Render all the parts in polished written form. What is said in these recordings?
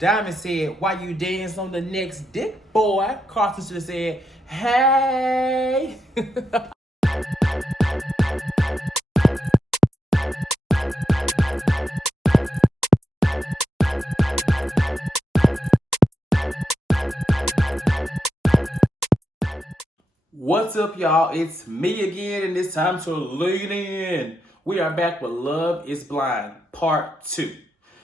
Diamond said, "Why you dance on the next dick, boy?" Carson should have said, "Hey." What's up, y'all? It's me again, and it's time to lean in. We are back with Love is Blind, Part 2.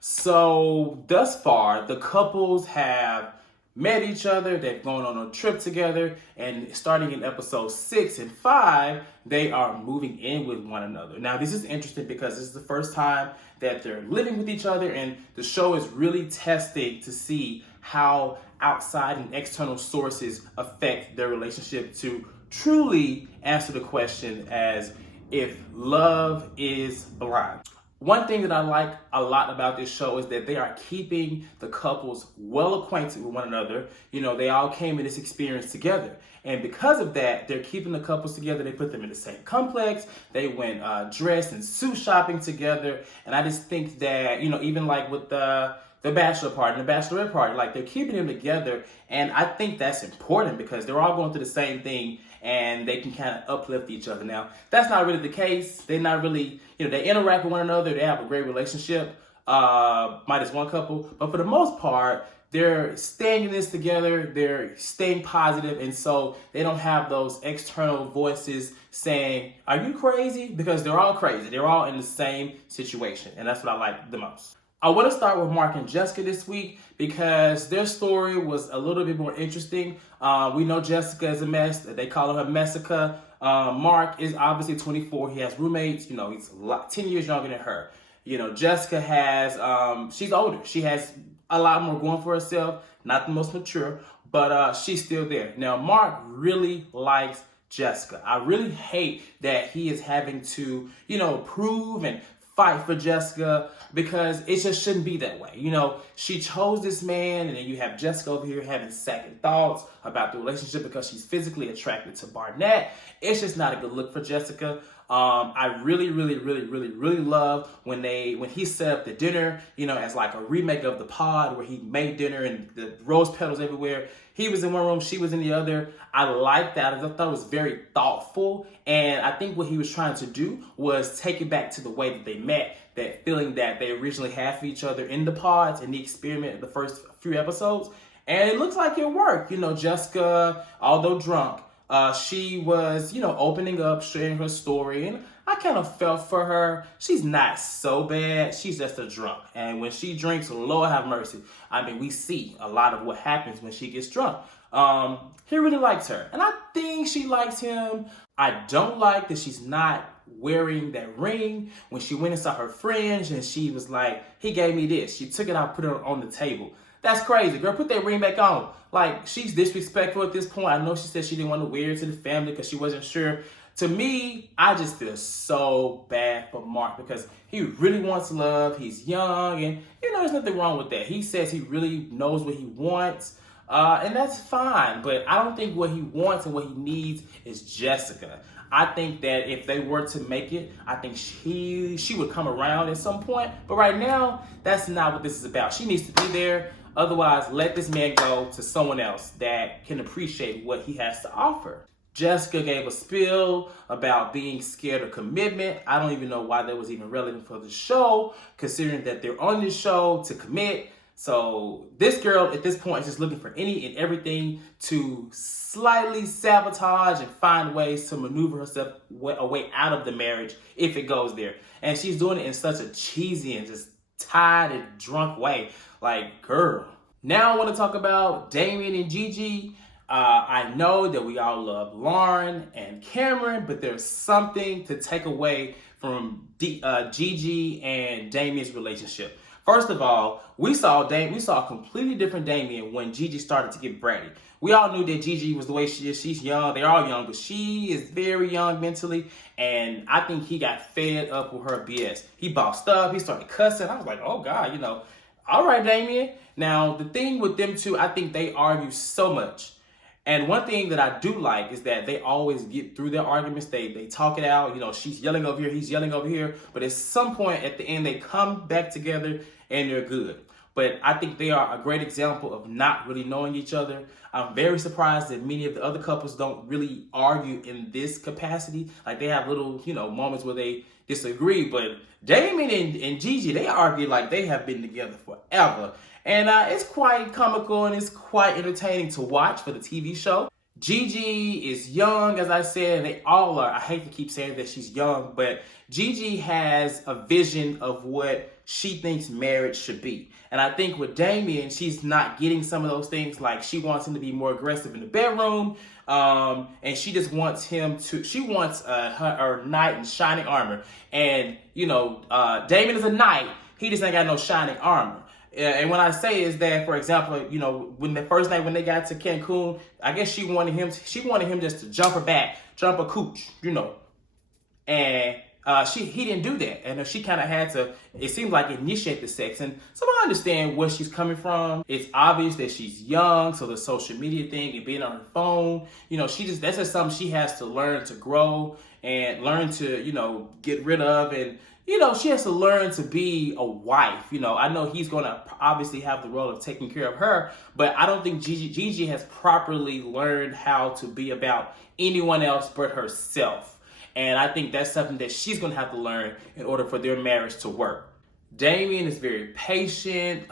So, thus far, the couples have met each other, they've gone on a trip together, and starting in episode 6 and 5, they are moving in with one another. Now, this is interesting because this is the first time that they're living with each other, and the show is really testing to see how outside and external sources affect their relationship to truly answer the question as if love is blind. One thing that I like a lot about this show is that they are keeping the couples well acquainted with one another. You know, they all came in this experience together. And because of that, they're keeping the couples together. They put them in the same complex. They went dress and suit shopping together. And I just think that, you know, even like with the bachelor party and the bachelorette party, like they're keeping them together. And I think that's important because they're all going through the same thing and they can kind of uplift each other. Now, that's not really the case. They're not really, you know, they interact with one another. They have a great relationship, minus one couple. But for the most part, they're staying in this together. They're staying positive. And so they don't have those external voices saying, "Are you crazy?" Because they're all crazy. They're all in the same situation. And that's what I like the most. I want to start with Mark and Jessica this week because their story was a little bit more interesting. We know Jessica is a mess. They call her Messica. Mark is obviously 24. He has roommates. You know, he's 10 years younger than her. You know, Jessica has, she's older. She has a lot more going for herself. Not the most mature, but she's still there. Now, Mark really likes Jessica. I really hate that he is having to, you know, prove and fight for Jessica because it just shouldn't be that way. You know, she chose this man, and then you have Jessica over here having second thoughts about the relationship because she's physically attracted to Barnett. It's just not a good look for Jessica. I really love when he set up the dinner, you know, as like a remake of The Pod where he made dinner and the rose petals everywhere. He was in one room, she was in the other. I like that. I thought it was very thoughtful. And I think what he was trying to do was take it back to the way that they met, that feeling that they originally had for each other in the pods and the experiment of the first few episodes. And it looks like it worked. You know, Jessica, although drunk, she was, you know, opening up, sharing her story, and I kind of felt for her. She's not so bad. She's just a drunk. And when she drinks, Lord have mercy. I mean, we see a lot of what happens when she gets drunk. He really likes her, and I think she likes him. I don't like that she's not wearing that ring. When she went and saw her friends and she was like, "He gave me this." She took it out, put it on the table. That's crazy. Girl, put that ring back on. Like, she's disrespectful at this point. I know she said she didn't want to wear it to the family because she wasn't sure. To me, I just feel so bad for Mark because he really wants love. He's young, and, you know, there's nothing wrong with that. He says he really knows what he wants, and that's fine. But I don't think what he wants and what he needs is Jessica. I think that if they were to make it, I think she would come around at some point. But right now, that's not what this is about. She needs to be there. Otherwise, let this man go to someone else that can appreciate what he has to offer. Jessica gave a spiel about being scared of commitment. I don't even know why that was even relevant for the show, considering that they're on this show to commit. So this girl at this point is just looking for any and everything to slightly sabotage and find ways to maneuver herself a way out of the marriage if it goes there. And she's doing it in such a cheesy and just tired and drunk way. Like, girl. Now I want to talk about Damien and Gigi. I know that we all love Lauren and Cameron, but there's something to take away from Gigi and Damien's relationship. First of all, we saw a completely different Damien when Gigi started to get bratty. We all knew that Gigi was the way she is. She's young. They're all young, but she is very young mentally. And I think he got fed up with her BS. He bossed up. He started cussing. I was like, oh, God, you know. All right, Damien. Now, the thing with them two, I think they argue so much. And one thing that I do like is that they always get through their arguments. They talk it out. You know, she's yelling over here, he's yelling over here. But at some point at the end, they come back together and they're good. but I think they are a great example of not really knowing each other. I'm very surprised that many of the other couples don't really argue in this capacity. Like, they have little, moments where they disagree, but Damon and Gigi, they argue like they have been together forever. And it's quite comical and it's quite entertaining to watch for the TV show. Gigi is young, as I said, and they all are. I hate to keep saying that she's young, but Gigi has a vision of what she thinks marriage should be. And I think with Damien, she's not getting some of those things. Like, she wants him to be more aggressive in the bedroom, and she just wants she wants her knight in shining armor. And, Damien is a knight. He just ain't got no shining armor. And what I say is that, for example, when the first night when they got to Cancun, I guess she wanted him just to jump her back, jump her cooch, and he didn't do that, and she kind of had to, it seems like, initiate the sex. And so I understand where she's coming from. It's obvious that she's young, so the social media thing and being on her phone, that's just something she has to learn to grow and learn to get rid of. And she has to learn to be a wife. I know he's going to obviously have the role of taking care of her, but I don't think Gigi has properly learned how to be about anyone else but herself. And I think that's something that she's going to have to learn in order for their marriage to work. Damien is very patient.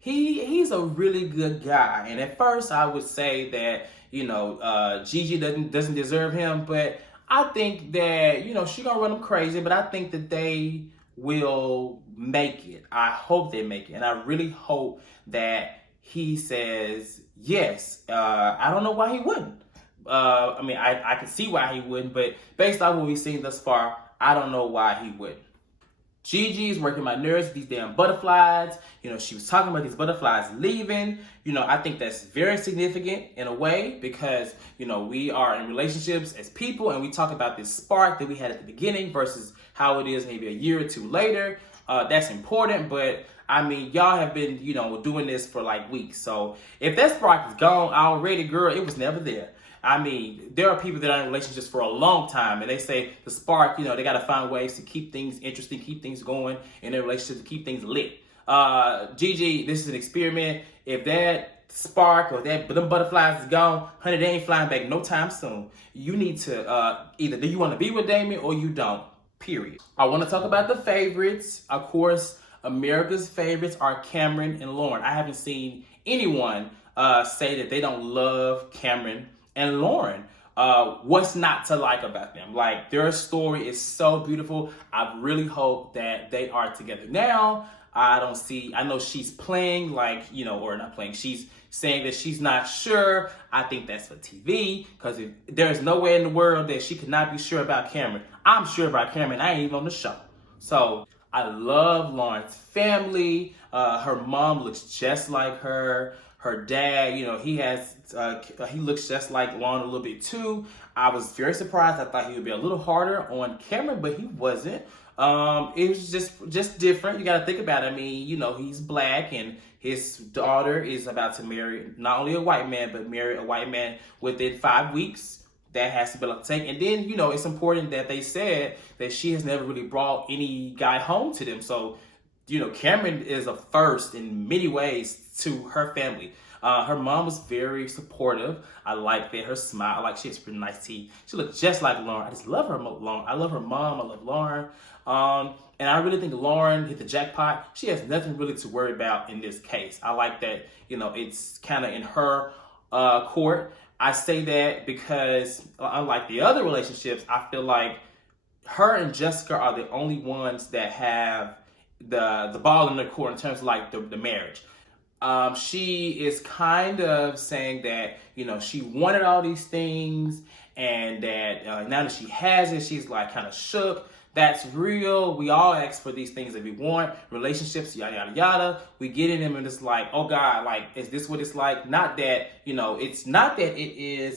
He's a really good guy. And at first I would say that, Gigi doesn't deserve him, but I think that, she gonna run them crazy, but I think that they will make it. I hope they make it. And I really hope that he says yes. I don't know why he wouldn't. I can see why he wouldn't, but based on what we've seen thus far, I don't know why he wouldn't. Gigi's working my nerves with these damn butterflies. She was talking about these butterflies leaving. I think that's very significant in a way because, we are in relationships as people and we talk about this spark that we had at the beginning versus how it is maybe a year or two later. That's important, but y'all have been, doing this for like weeks. So if that spark is gone already, girl, it was never there. There are people that are in relationships for a long time, and they say the spark, they got to find ways to keep things interesting, keep things going in their relationship, to keep things lit. Gigi, this is an experiment. If that spark or them butterflies is gone, honey, they ain't flying back no time soon. You need to either do you want to be with Damien or you don't, period. I want to talk about the favorites. Of course, America's favorites are Cameron and Lauren. I haven't seen anyone say that they don't love Cameron and Lauren. What's not to like about them? Like, their story is so beautiful. I really hope that they are together now. I know she's playing or not playing. She's saying that she's not sure. I think that's for TV because there's no way in the world that she could not be sure about Cameron. I'm sure about Cameron. I ain't even on the show. So I love Lauren's family. Her mom looks just like her. Her dad, he looks just like Lauren a little bit too. I was very surprised. I thought he would be a little harder on Cameron, but he wasn't. It was just different. You got to think about it. He's black and his daughter is about to marry not only a white man, but marry a white man within 5 weeks. That has to be a take. And then, it's important that they said that she has never really brought any guy home to them. So, Cameron is a first in many ways to her family. Her mom was very supportive. I like that. Her smile, she has pretty nice teeth. She looks just like Lauren. I just love her, Lauren. I love her mom. I love Lauren. And I really think Lauren hit the jackpot. She has nothing really to worry about in this case. I like that, it's kind of in her court. I say that because unlike the other relationships, I feel like her and Jessica are the only ones that have the ball in their court in terms of the marriage. She is kind of saying that, she wanted all these things and that now that she has it, she's kind of shook. That's real. We all ask for these things that we want, relationships, yada, yada, yada. We get in them and it's like, oh God, is this what it's like? Not that, it's not that it is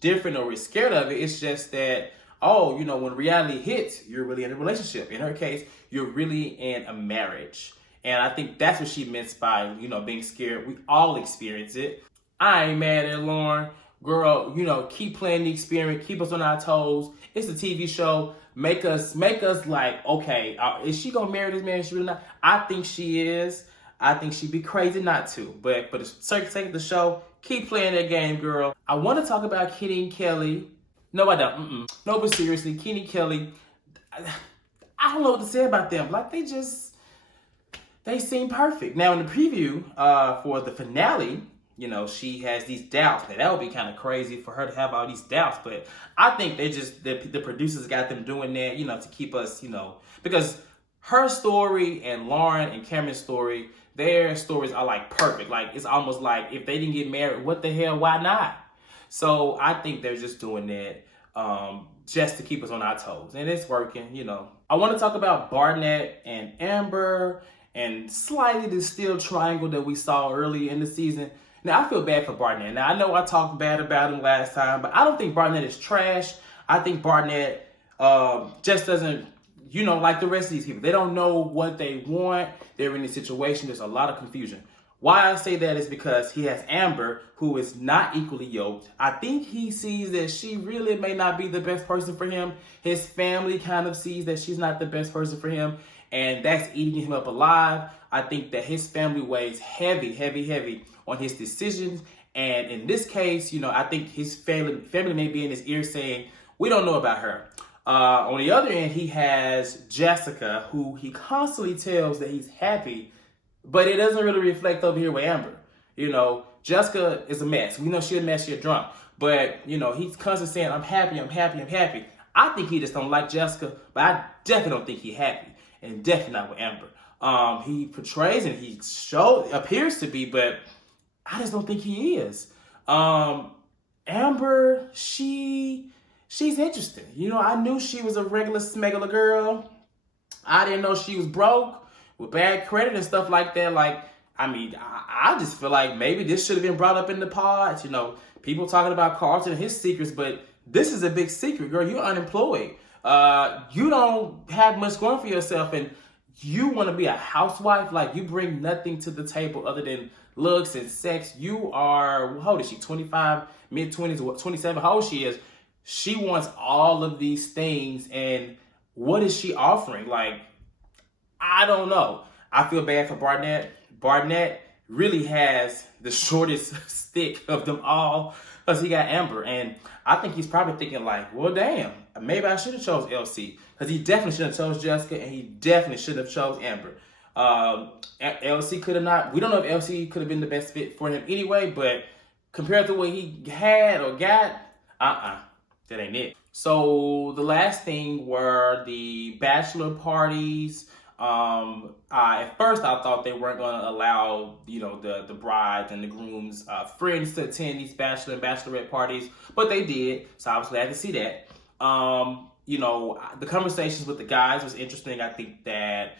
different or we're scared of it. It's just that, when reality hits, you're really in a relationship. In her case, you're really in a marriage. And I think that's what she meant by, being scared. We all experience it. I ain't mad at Lauren. Girl, keep playing the experiment. Keep us on our toes. It's a TV show. Make us okay, is she going to marry this man? Is she really not? I think she is. I think she'd be crazy not to. But for the sake of the show, keep playing that game, girl. I want to talk about Kenny and Kelly. No, I don't. No, but seriously, Kenny and Kelly, I don't know what to say about them. Like, they seem perfect. Now, in the preview for the finale, you know, she has these doubts. Now, that would be kind of crazy for her to have all these doubts. But I think the producers got them doing that, you know, to keep us, you know, because her story and Lauren and Cameron's story, their stories are like perfect. Like, it's almost like if they didn't get married, what the hell, why not? So I think they're just doing that just to keep us on our toes. And it's working, you know. I want to talk about Barnett and Amber and slightly the steel triangle that we saw early in the season. Now, I feel bad for Barnett. Now, I know I talked bad about him last time, but I don't think Barnett is trash. I think Barnett just doesn't, you know, like the rest of these people. They don't know what they want. They're in a situation. There's a lot of confusion. Why I say that is because he has Amber, who is not equally yoked. I think he sees that she really may not be the best person for him. His family kind of sees that she's not the best person for him, and that's eating him up alive. I think that his family weighs heavy on his decisions. And in this case, you know, I think his family may be in his ear saying, we don't know about her. On the other end, he has Jessica, who he constantly tells that he's happy, but it doesn't really reflect over here with Amber. You know, Jessica is a mess. We know she's a mess, she's drunk. But, you know, he's constantly saying, I'm happy. I think he just don't like Jessica, but I definitely don't think he's happy. And definitely not with Amber. He portrays and he appears to be, but I just don't think he is. Amber, she's interesting. You know, I knew she was a regular smuggler girl. I didn't know she was broke with bad credit and stuff like that. Like, I mean, I just feel like maybe this should have been brought up in the pods. You know, people talking about Carlton and his secrets, but this is a big secret, girl. You're unemployed. You don't have much going for yourself, and you want to be a housewife. Like, you bring nothing to the table other than looks and sex. You are, how old is she? 25, mid-20s, 27, how old she is. She wants all of these things, and what is she offering? Like, I don't know. I feel bad for Barnett. Barnett really has the shortest stick of them all because he got Amber. And I think he's probably thinking like, well, damn, maybe I should have chose LC. Because he definitely should have chose Jessica, and he definitely should have chose Amber. LC could have not. We don't know if LC could have been the best fit for him anyway, but compared to what he had or got, that ain't it. So the last thing were the bachelor parties. At first I thought they weren't going to allow, you know, the brides and the groom's friends to attend these bachelor and bachelorette parties, but they did. So I was glad to see that. You know, the conversations with the guys was interesting. I think that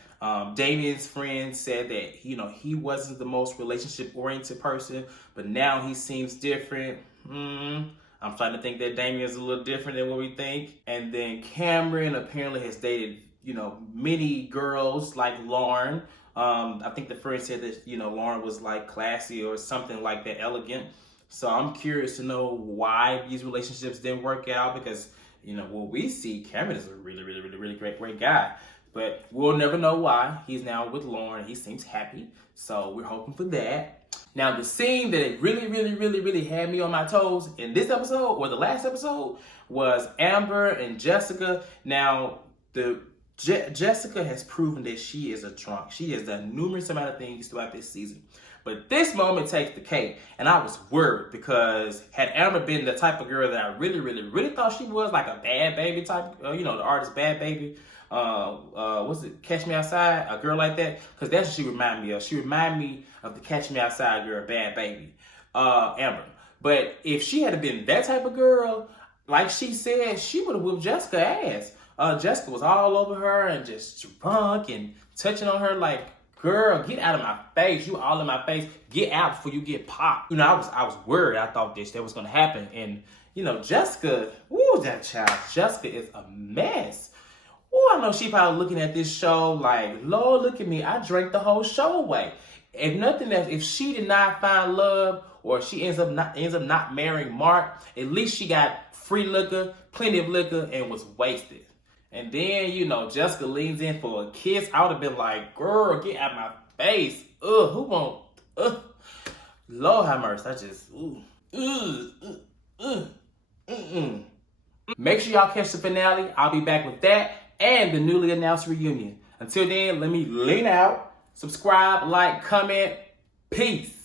Damien's friend said that, you know, he wasn't the most relationship-oriented person, but now he seems different. I'm starting to think that Damien's a little different than what we think. And then Cameron apparently has dated, you know, many girls like Lauren. I think the friend said that, you know, Lauren was like classy or something like that, elegant. So I'm curious to know why these relationships didn't work out because, you know, what we see, Cameron is a really great guy. But we'll never know why. He's now with Lauren. He seems happy. So we're hoping for that. Now, the scene that really had me on my toes in this episode or the last episode was Amber and Jessica. Now, Jessica has proven that she is a drunk. She has done numerous amount of things throughout this season. But this moment takes the cake. And I was worried because had Amber been the type of girl that I really thought she was, like a Bad Baby type, you know, the artist Bad Baby, what's it, Catch Me Outside, a girl like that, because that's what she reminded me of. She reminded me of the Catch Me Outside girl, Bad Baby, Amber. But if she had been that type of girl, like she said, she would have whooped Jessica's ass. Jessica was all over her and just drunk and touching on her like, girl, get out of my face. You all in my face. Get out before you get popped. You know, I was worried. I thought that was going to happen. And, you know, Jessica, ooh, that child, Jessica is a mess. Oh, I know she probably looking at this show like, Lord, look at me. I drank the whole show away. If nothing else, if she did not find love or she ends up not marrying Mark, at least she got free liquor, plenty of liquor, and was wasted. And then, you know, Jessica leans in for a kiss. I would have been like, girl, get out of my face. Who won't? Lord have mercy. I just, Make sure y'all catch the finale. I'll be back with that and the newly announced reunion. Until then, let me lean out, subscribe, like, comment. Peace.